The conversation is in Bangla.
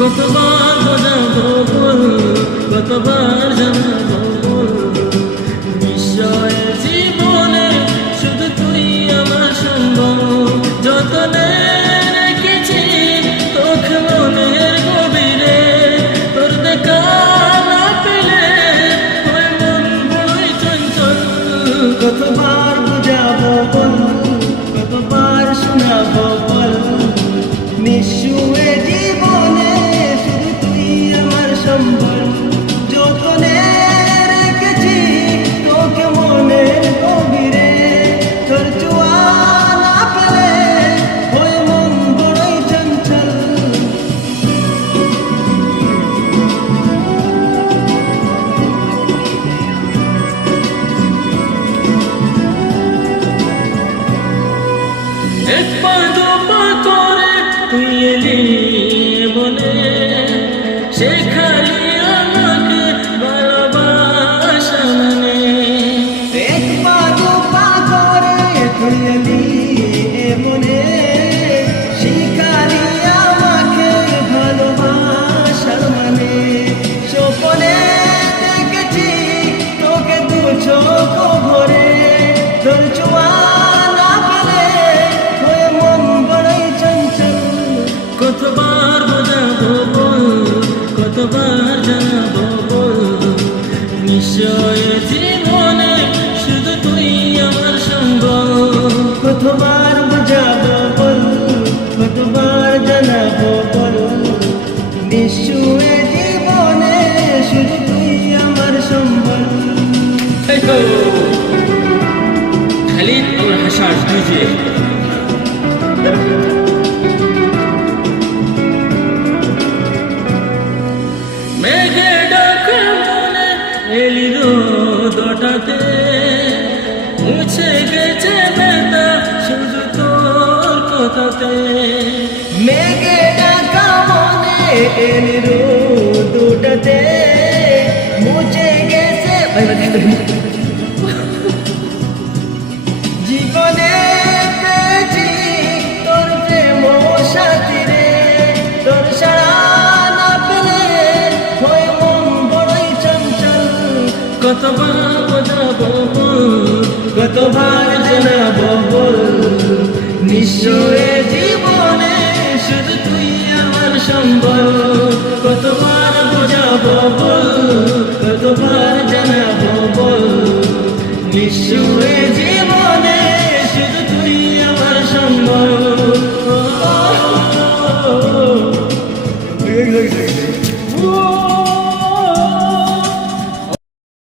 কতবার বোঝাবো বল, কতবার জানাবো বল, নিশ্চয় জীবনে শুধু তুই আমার সম্বল। যতনে রেখেছি তোকে মনের গভীরে, তোর দেখা না পেলে হয় মন বড়ই চঞ্চল। কতবার বুঝাবো বল, কতবার শোনাবো বল, নিঃসুয়ে জীবনে শুধু তুই আমার সম্বল। যতনে রেখেছি তোকে মনের গভীরে, তোর ছোঁয়া না পেলে হয় মন বড়ই চঞ্চল। এক পা দু পা করে তুই এলি বলে, শেখালি আমাকে ভালোবাসা মানে। এক পা দু পা করে তুই এলি মনে, শিখালি আমাকে ভালোবাসার মানে। স্বপ্নে দেখেছি তোকে দু চোখ ভরে, তোর ছোঁয়া না পেলে হয়ে মন বড়ই চঞ্চল। কতবার বোঝাবো বল, কতবার জানাবো বল, নিশ্চয় জীবনে শুধু তুই আমার সম্বল। কতবার বুঝাবো বল, কতবার জানাবো বল, নিঃসুয়ে জীবনে শুধু তুই আমার সম্বল। খালিদ और হাসান ডিজে। মেঘে ডাকে মনে এলি রোদ ওঠাতে, মুছে গেছে ব্যথা শুধু তোর কথাতে। মেঘে ঢাকা মনে এলি রোদ ওঠাতে, মুছে গেছে জীবনে পেয়েছি তোর প্রেম সাথী রে, তোর সাড়া না পেলে হয় মন বড়ই চঞ্চল। কতবার বোঝাবো বল, কতবার জানাবো বল, নিশ্চয় জীবনে শুধু তুই আমার সম্বল। কতবার বোঝাবো বল, কতবার জানাবো বল, নিশ্চয় জীবনে শুধু তুই আমার সম্বল।